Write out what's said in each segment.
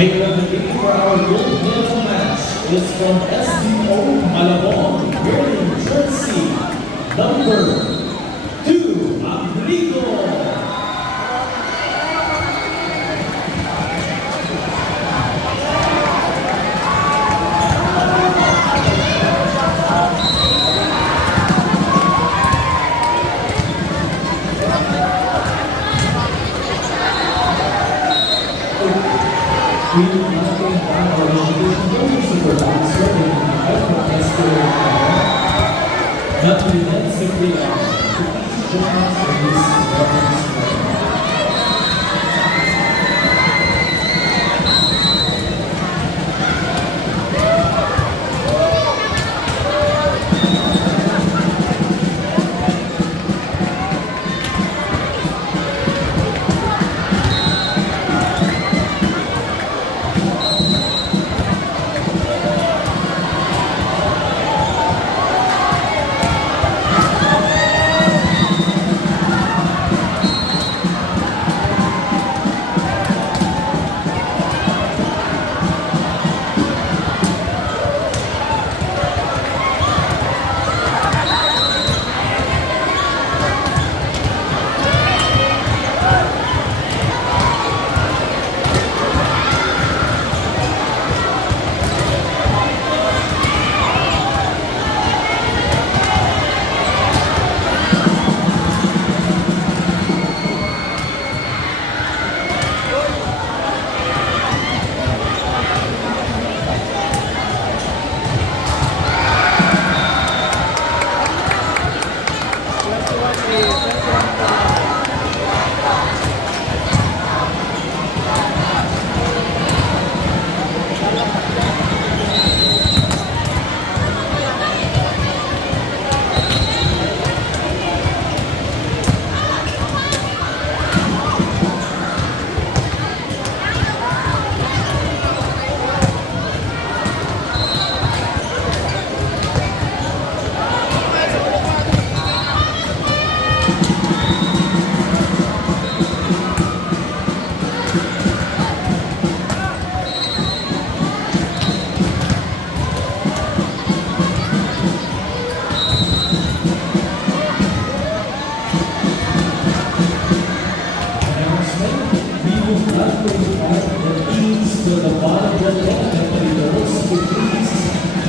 player of the game for our gold medal match is from SDO Malabon, wearing jersey number 2, Abrigo. We will now bring down our education supervisor in the not to let simply to please join us in this reference.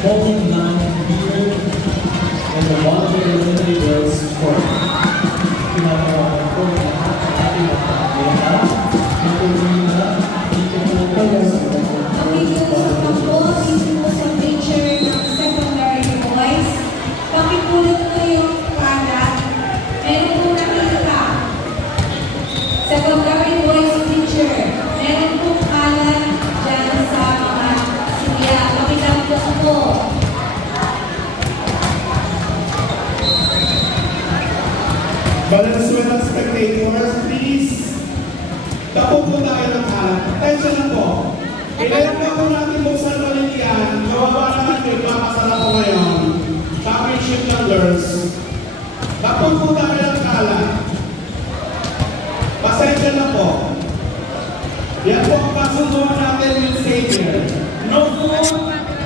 Falling line here and the water eliminated for pinaka po lahat ng ating mga dito muna dito po tayo sa Pakipulot po sa picture ng secondary boys. Pakipulot po yung kalat. Meron po nakita. Secondary boys picture. Meron po kalat dyan sa mga silya. Pakita po. Valenzuela spectators, please. Tapo po tayo ng kalat. Attention na po. Ilan na po natin buksan ulit yan. Kawawa naman kayo, makasala ko ngayon. Championship ng girls. Tapo po tayo ng kalat. Pasensya na po. Yan po ang kasunduan natin with Xavier. No food,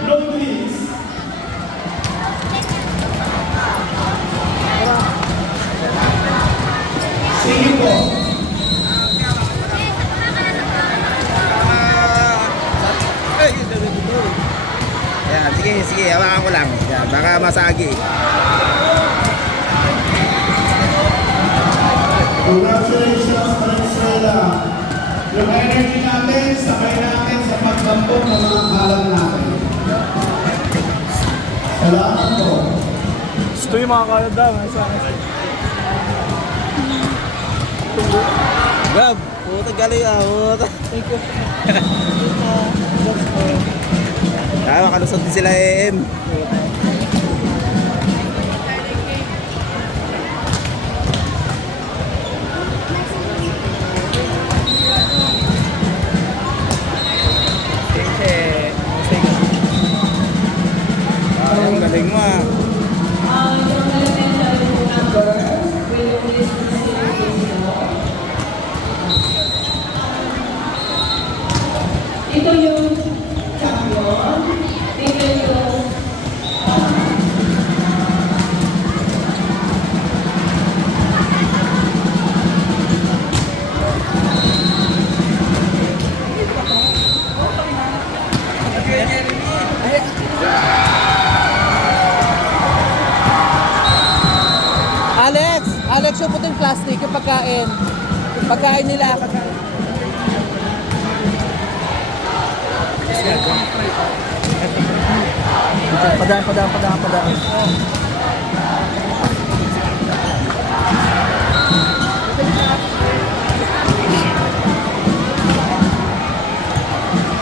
no drinks. Sige po. Yan, sige, hawakan ko lang. Yan, baka masagi. Congratulations, Valenzuela. Yung energy natin, sabay natin sa pagdampok ng mga kalat natin. Salamat po. Gusto yung mga kalat daw. Gab, puta galing puta. Thank you. Makalusot din sila EM. Ang galing mo Yung elementary numbers, will this Ito yung champion. Ito yung Alex, yung puting plastic, yung pagkain. Pagkain nila. Padaan.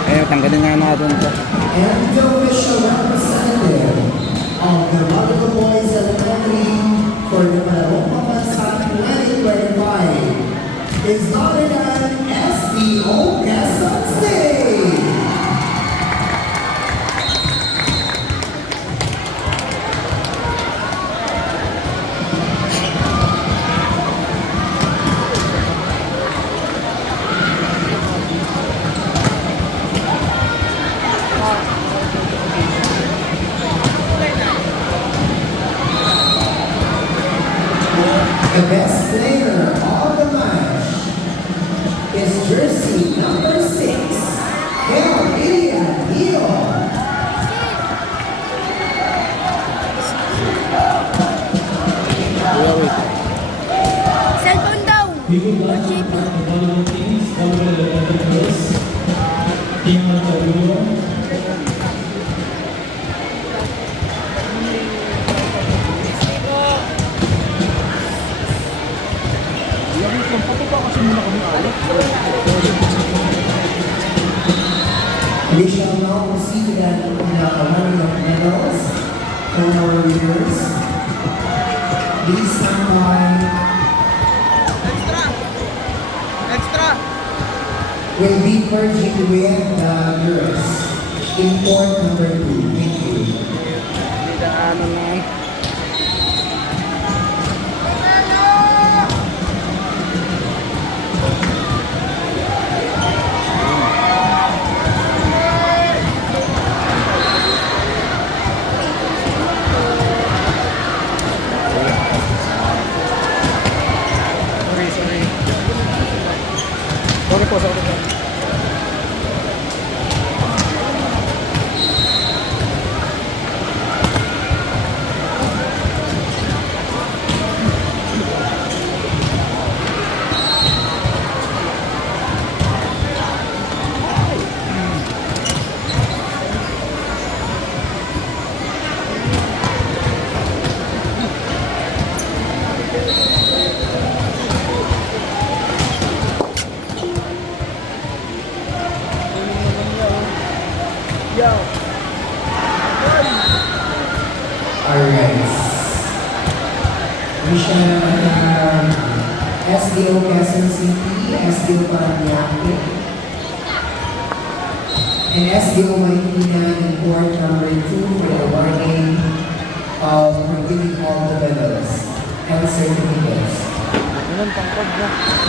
Eh, tanggalin nga natin ito. And the official representative of the Malago Boys Elementary for the Malabong Pambansa 2025 is other than SDO Quezon State. The best player of the match is jersey number 6, Ilian Hill. Cellphone daw. We would like to invite the following teams over the girls. Team Montagulo, We shall now proceed to the awarding of medals for our leaders. Please stand by. Extra! Will be purging with the girls. Import number 2. Thank you. Hindi na ano na. Sorry po. Alright. We shall have SDO Quezon City, SDO Paranaque, and SDO Maynila in court number 2 for the awarding of giving all the medals and certificates.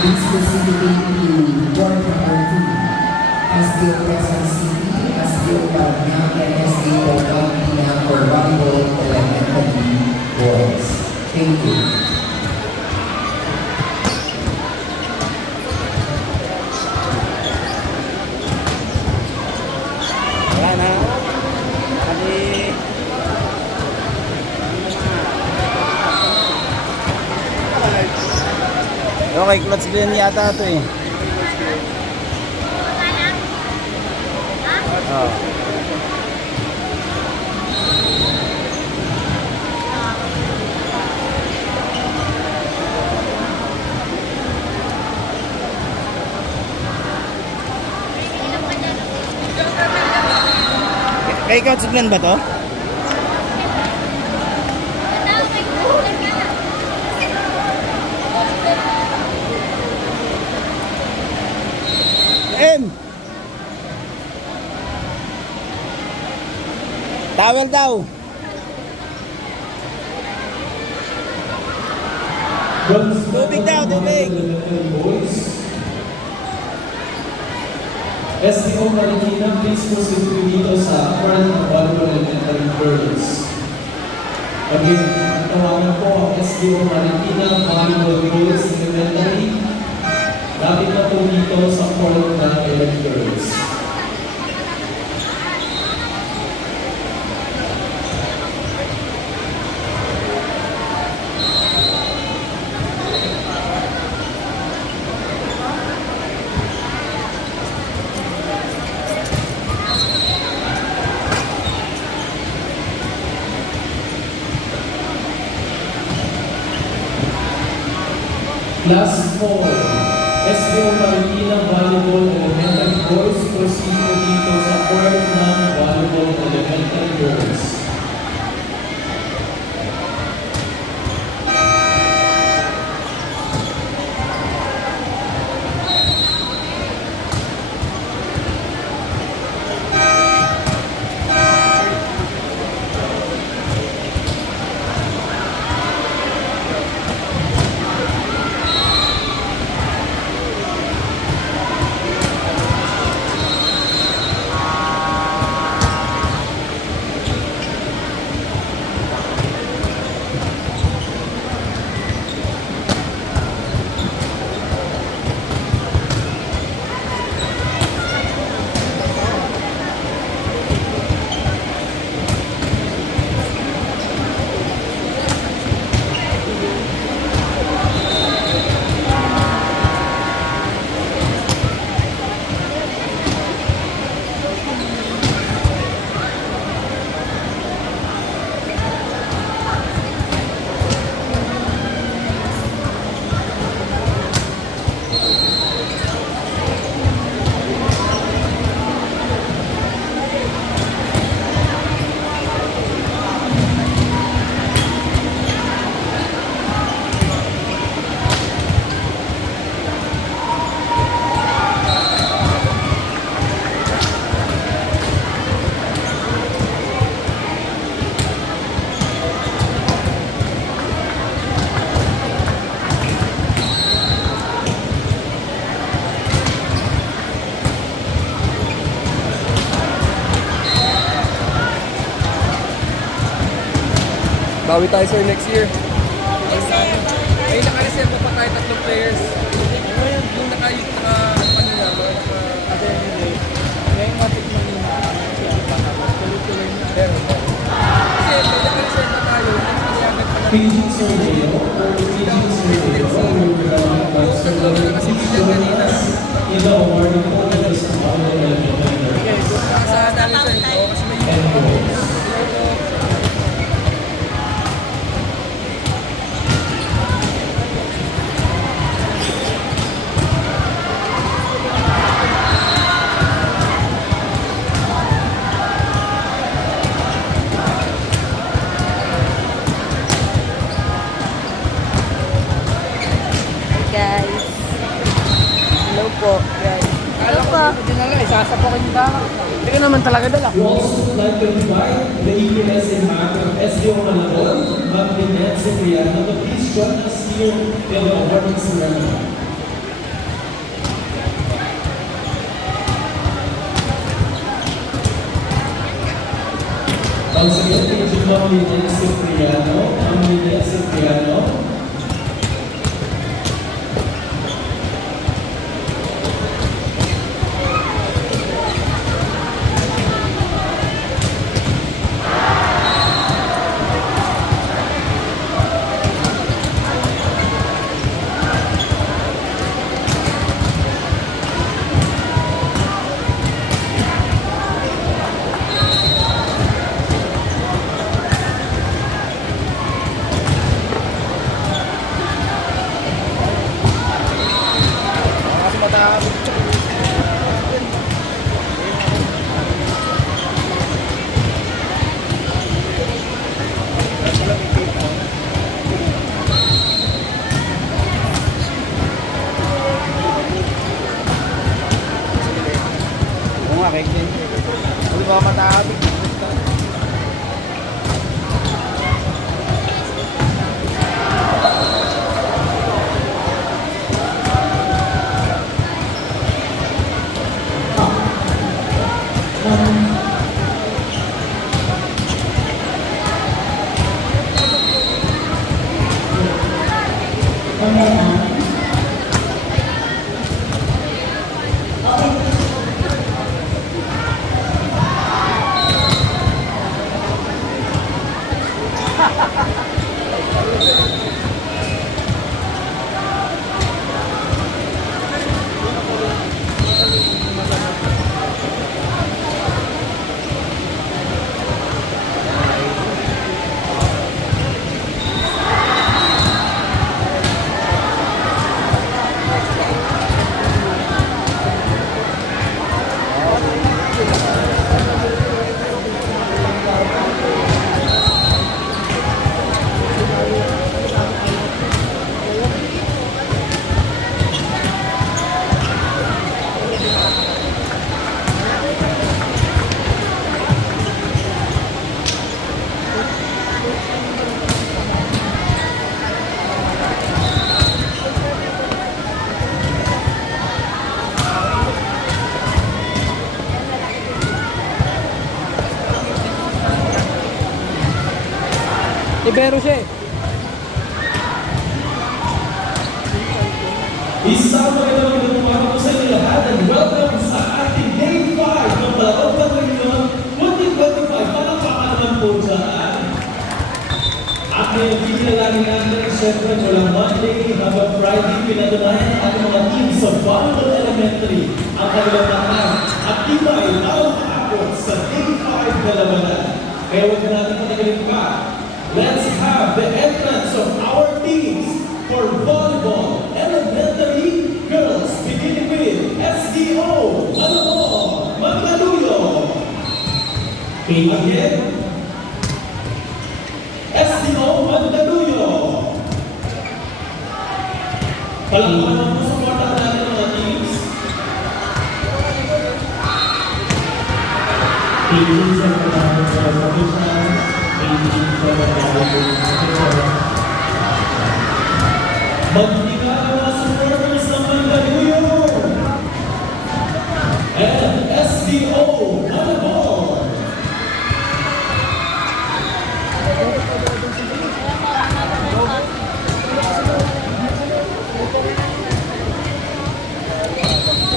Please proceed to court number 2. SDO Quezon City, SDO Paranaque, and SDO Maynila for volleyball elementary boys. Thank you. Wala na. Kasi... Okay, clutch green yata ito eh. Oh. Kay Coach Glenn ba to? Towel daw. Tubig daw, tubig. SDO Marikina, please proceed with dito sa Court ng Volleyball Elementary Girls. Again, tawagan po ang SDO Marikina Volleyball Girls Elementary. Lapit na po dito sa Court ng Elementary Girls. Last call, SBO Marikina Volleyball Elementary Boys, proceed po dito sa court ng Volleyball Elementary Girls. Bawi tayo sir next year. May naka-reserve pa tayo 3 players. Yung ano na, Ngayon matikman nyo na tuloy-tuloy na. pero kasi may naka-reserve na tayo. Paging surveyo or paging surveyo, we were advised to the ilo awarding po dito sa Volleyball Elementary Girls. Sa na-reserve ko, kasi may And boys. Guys. Hello po, guys. Hello po. Hindi na lang, isasapokin yung dama. Hindi ka naman talaga dala. We also would like to invite the EPS and MAC of SDO Malabon, Ma'am Lynette Cipriano, to please join us here in the awarding ceremony. Once again, thank you, Ma'am Lynette Cipriano. Ma'am Lynette Cipriano. kasi matapos. Oo nga, kaya hindi ba matapos? Libero siya eh. Isang magandang umaga po sa inyo lahat and welcome sa ating Day 5 ng Balao Pavilion 2025. Palakpakan naman po dyan. At ngayon, kikilalangin natin, syempre mula Monday hanggang Friday, pinatunayan ang ating mga teams sa Volleyball Elementary ang kanilang tanang at tibay lalo kaabot sa Day 5 na labanan. Kaya huwag na natin patagalin pa. Let's have the entrance of our teams for Volleyball Elementary Girls, beginning with SDO, Alamor, Maglaluyo. Again, SDO, Maglaluyo. Palakpakan naman po sa kwarta natin ng mga teams. Ladies and gentlemen, magtiga ang mga supporters ng Mandaluyong and SDO Alamor.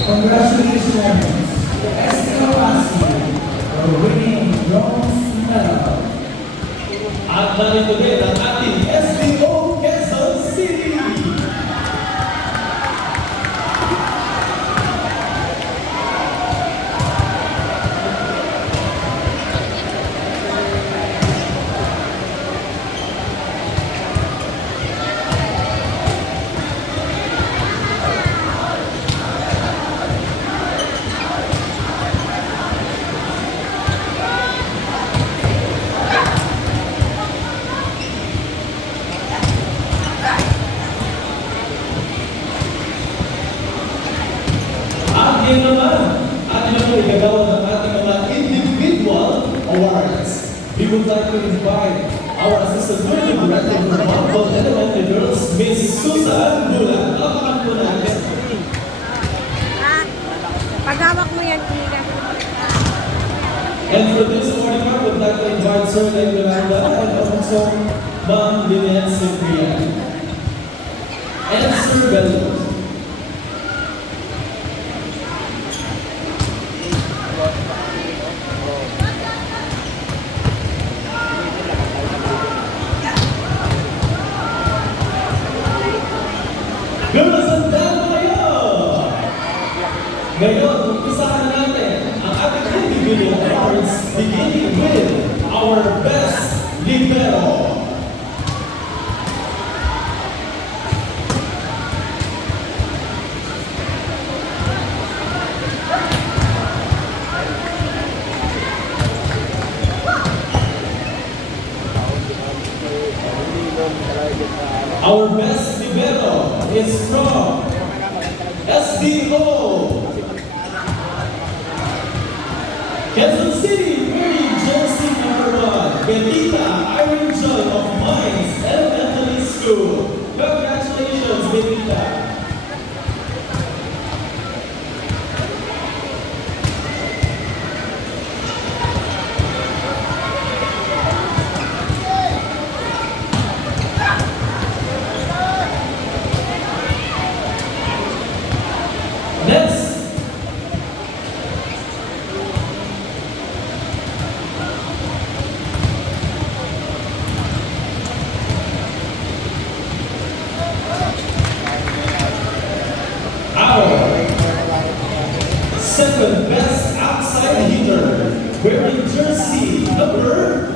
Congratulations to SDO Pasig for winning bronze medal. At narito din ang ating SDO Quezon City. Ngayon naman, atin na po igagawa ng ating mga individual awards. We would like to invite our Assistant Learning Director for Volleyball Elementary Girls, Miss Susan Dulan. Palakpakan po natin. Paghawak mo yan, Tina. And for this awarding part, would like to invite Sir Len Yolanda and also Ma'am Lynette Ciprian. And Sir Bello. Girls, ang dami kayo! Ngayon, umpisahan natin ang ating individual awards beginning with our best libero. Our best libero is from SDO Quezon City, Mary Josie #1, Benita Irene Joy of Mines Elementary School. Congratulations, Benita. second best outside hitter, wearing jersey number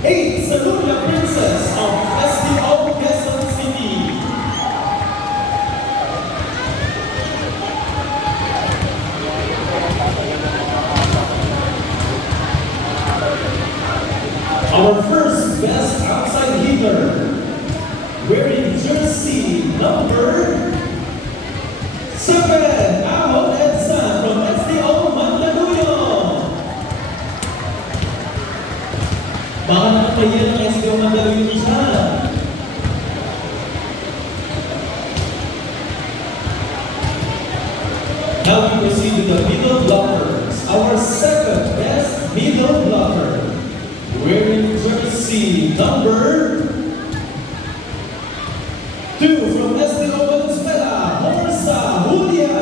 8, Saludia Princess of SDO Quezon City. Our first best outside hitter, wearing jersey number 7, Ahon Edson from SDO Mandaluyong. Baka nakapaya ng SDO Mandaluyong siya. Now we proceed to the middle blockers. Our second best middle blocker, wearing jersey number 2 from SDO Valenzuela, Morsa Julia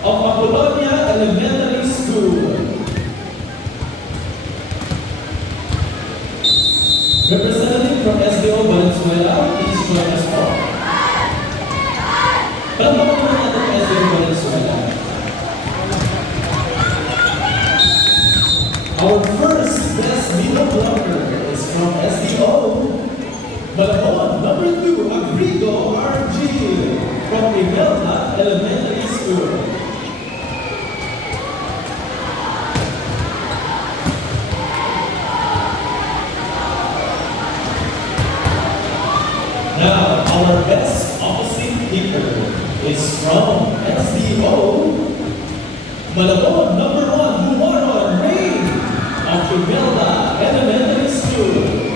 of Apolonia Elementary School. Representative from SDO Valenzuela, please join us all. Palamakan mo natin ang SDO Valenzuela. Our first best middle blocker is from SDO Malabon, number 2, Agrigo RG from Imelda Elementary School. Now, our best opposite hitter is from SDO Malabon, number 1, Humaron Rain of Imelda Elementary School.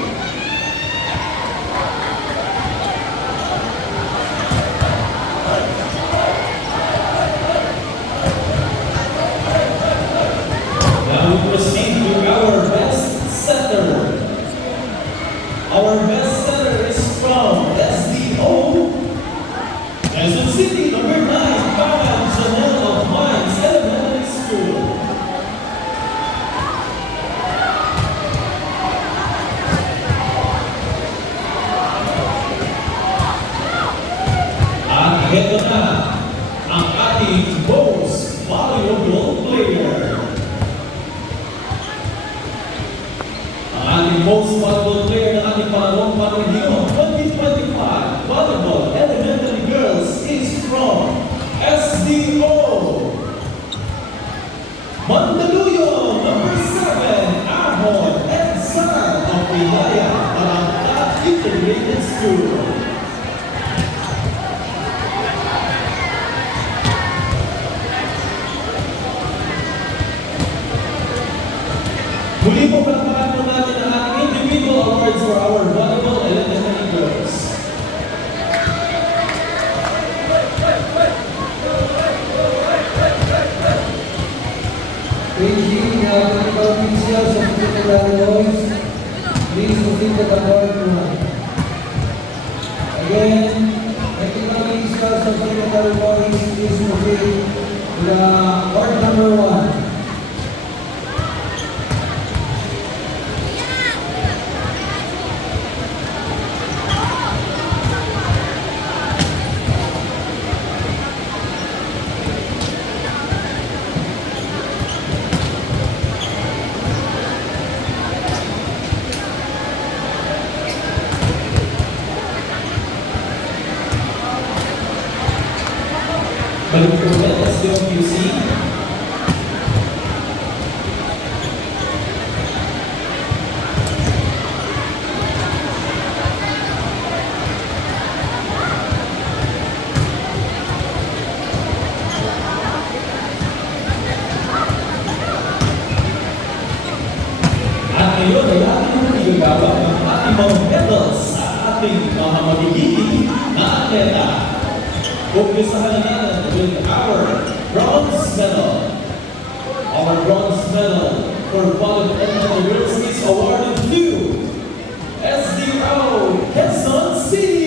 Now we proceed to our best setter. Our best setter is from SDO Quezon City, number 9, Pawan Janelle of Mines Elementary School. At heto na ang ating most valuable player. Ang ating most valuable player ng ating pangalawang Panahon 2025 Volleyball Elementary Girls is from SDO Mandaluyong, number 7, Ahon Edson of Pilaya Barangka Integrated School. Muli po palakpakan po natin ang ating individual awards for our volleyball elementary girls. Ranging technical officials of Secretary Boys, please proceed to the board room. Again, technical officials of Secretary Boys, please proceed to the board number 1. Balik po ulit, SDO QC. At ngayon ay ating igagawa ng ating mga medals sa ating mga magiging na atleta. Umpisahan na natin with our bronze medal. Our bronze medal for volleyball elementary girls is awarded to SDO Quezon City.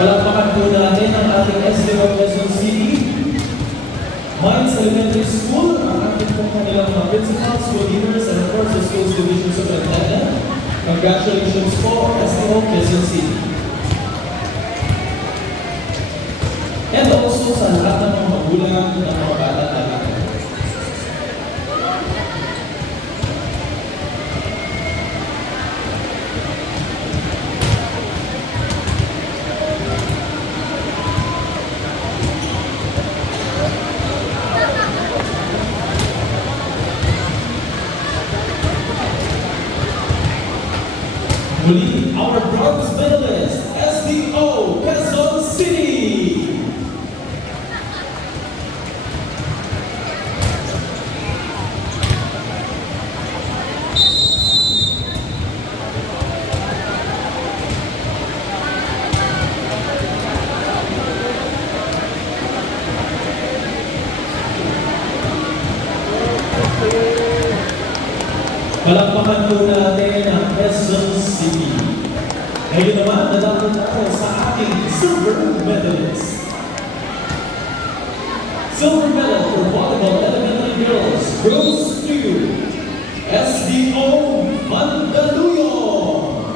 Palakpakan po natin ang ating SDO Quezon City Mines Elementary School, ang ating pong kanilang mga principals, school leaders, and of course the school's division superintendent. Congratulations po, STO Quezon City. And also sa lahat ng mga magulang ng mga bata natin. Muli, our bronze medalist, SDO Quezon City. Palakpakan po natin ang Quezon City. Ngayon naman, nalapit tayo sa ating silver medalist. Silver medal for volleyball elementary girls goes to SDO Mandaluyong.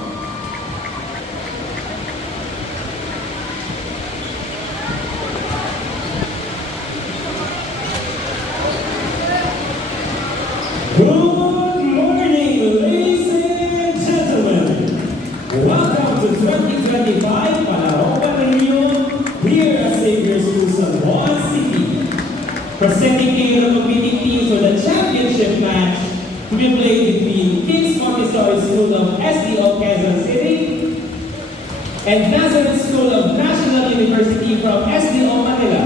Good morning, ladies and gentlemen. Welcome to 2025 Palarong Panarinyo here at Xavier School San Juan City. Presenting a competing team for the championship match to be played between King's Montessori School of SDO Quezon City and Nazareth School of National University from SDO Manila.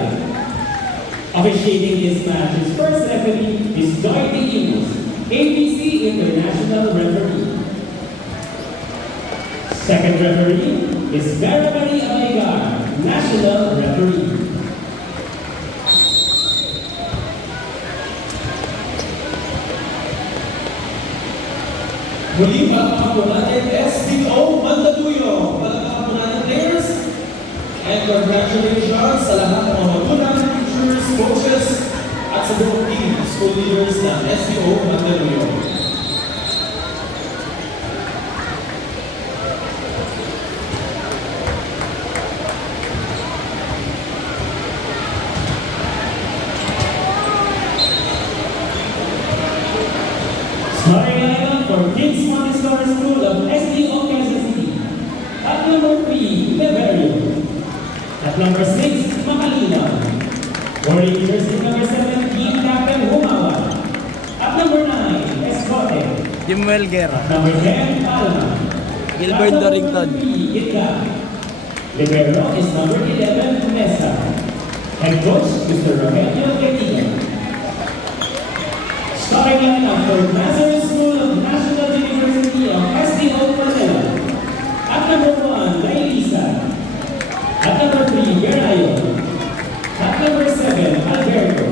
Officiating this match's first referee is Dorothy Imus, ABC International Referee. Second referee is Vera Marie Amigar, National Referee. Muli, palakpakan po natin SDO Mandaluyong. Palakpakan po natin players. And congratulations sa lahat ng mga magulang, teachers, coaches, at sa buong team, school leaders ng SDO Mandaluyong. Starting lineup for King's Montessori School of SDO Quezon City. At number 3, Leverio. At number 6, Makalinaw. Wearing jersey number 7, Team Captain Humawa. At number 9, Escote. Jimuel Guerra. Number 10, Palma. Gilbert At number Dorrington. 3, Itga. Libero is number 11, Mesa. Head coach, Mr. Rogelio Quetino. Starting lineup for Nazareth School of National University of SDO Manila. At number 1, Lailisa. At number 3, Gerayo. At number 7, Alberto.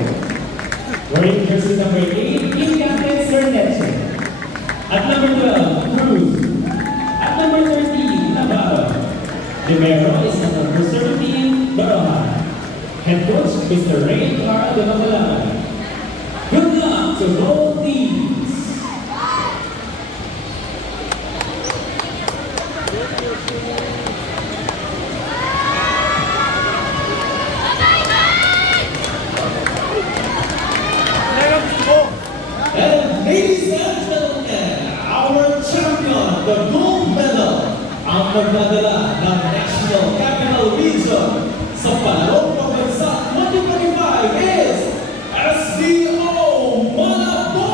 Wearing jersey number 8, Team Captain Cerneche. At number 12, Cruz. At number 13, Navarro. Libero is number 17, Baroja. Head coach, Mr. Ray Carl de Macalan. Good luck to both teams. And ladies and gentlemen, our champion, the gold medal, ang magdadala ng National Capital Region sa Palarong Pambansa 2025 is SDO Malabon!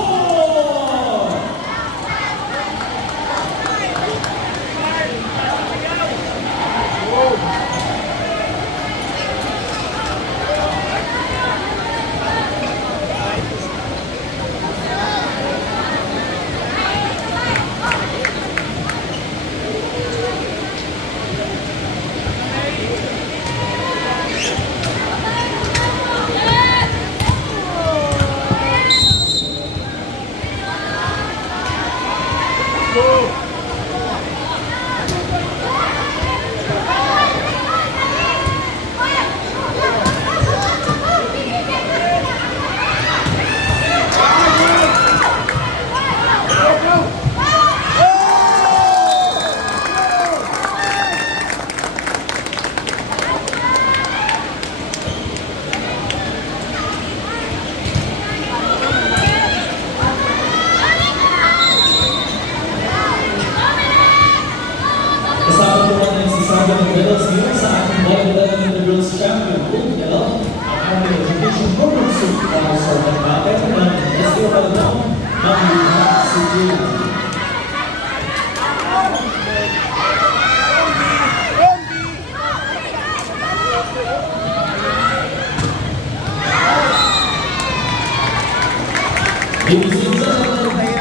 Ladies and gentlemen,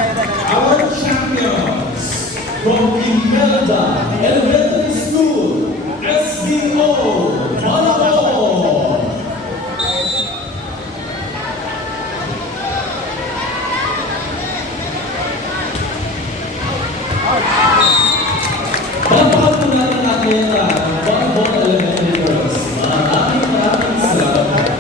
our champions from Imelda Elementary School, SBO, Malabon. Pagpapag po natin ang atleta ng Malabon Elementary Girls. Maraming salamat.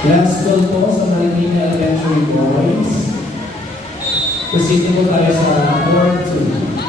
Last call po sa Marikina Elementary Boys. Proceed po tayo sa Ward 2.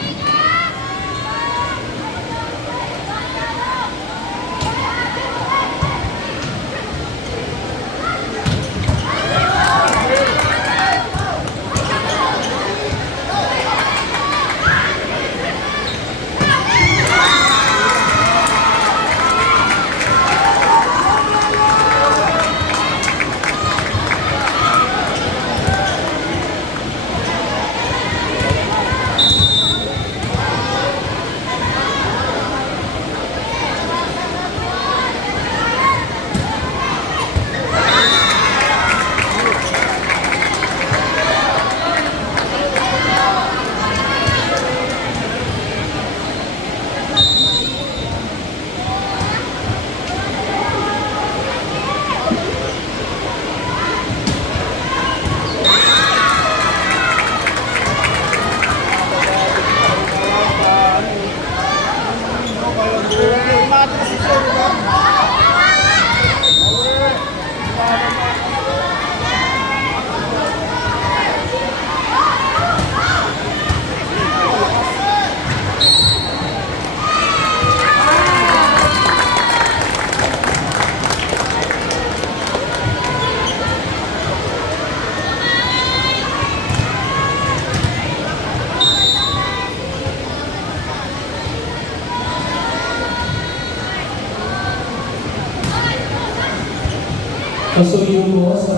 Pasuyo po sa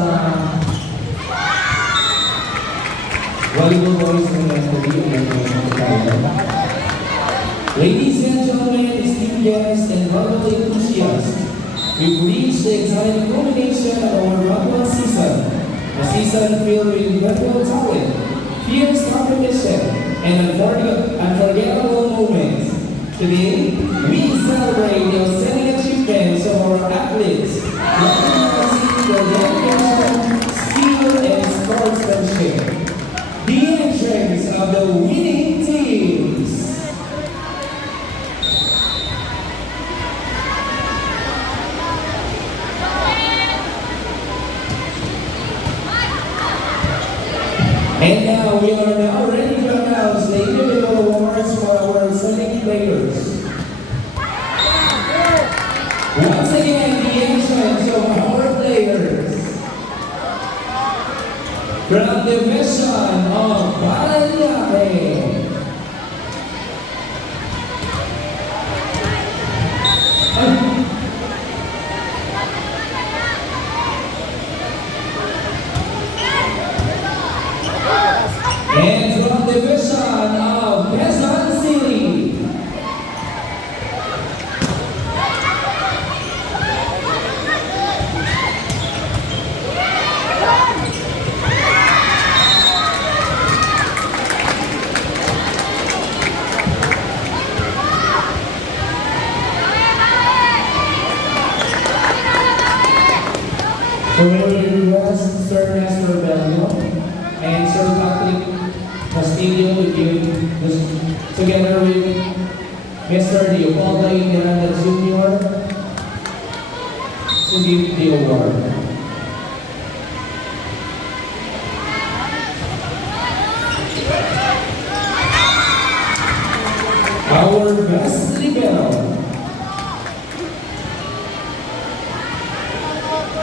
Volleyball Boys Elementary. Ladies and gentlemen, esteemed guests and volleyball enthusiasts, we've reached the exciting culmination of our volleyball season. A season filled with incredible talent, fierce competition, and unforgettable moments. Today, we celebrate the outstanding achievements of our athletes, recognizing their dedication, skill, and sportsmanship. The entrance of the winning teams. And now we are now ready to announce the individual awards for our outstanding players. Once again, the entrance of our players. From the division of Parañaque. And from the division of Quezon City. So we will request Sir Nestor Bello and Sir Patrick Castillo to give this together with Mr. Leopoldo Miranda Jr. to give the award. Our best libero.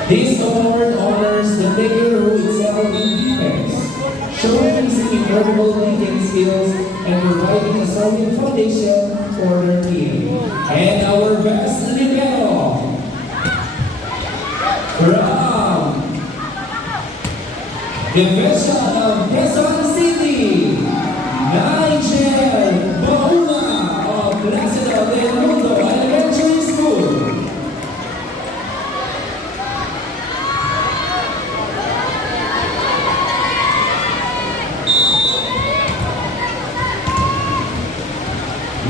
This award honors the player who excelled in defense, showcasing incredible leading skills and providing a solid foundation for their team. And our best libero from Division of Quezon City, Nigel Bauna of Placido del Mundo Elementary School.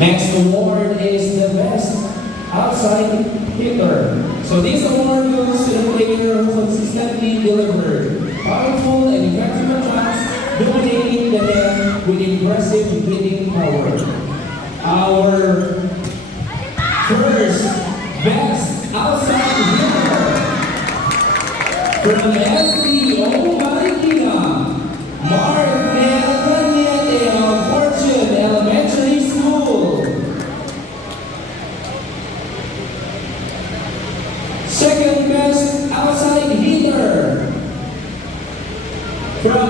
Next award is the best outside hitter. So this award goes to the player who consistently delivered powerful and effective attacks, dominating the net with impressive hitting power. Our first best outside hitter from SBO Marikina, Mark Del Cañete of Fortune Elementary School. Second best outside hitter from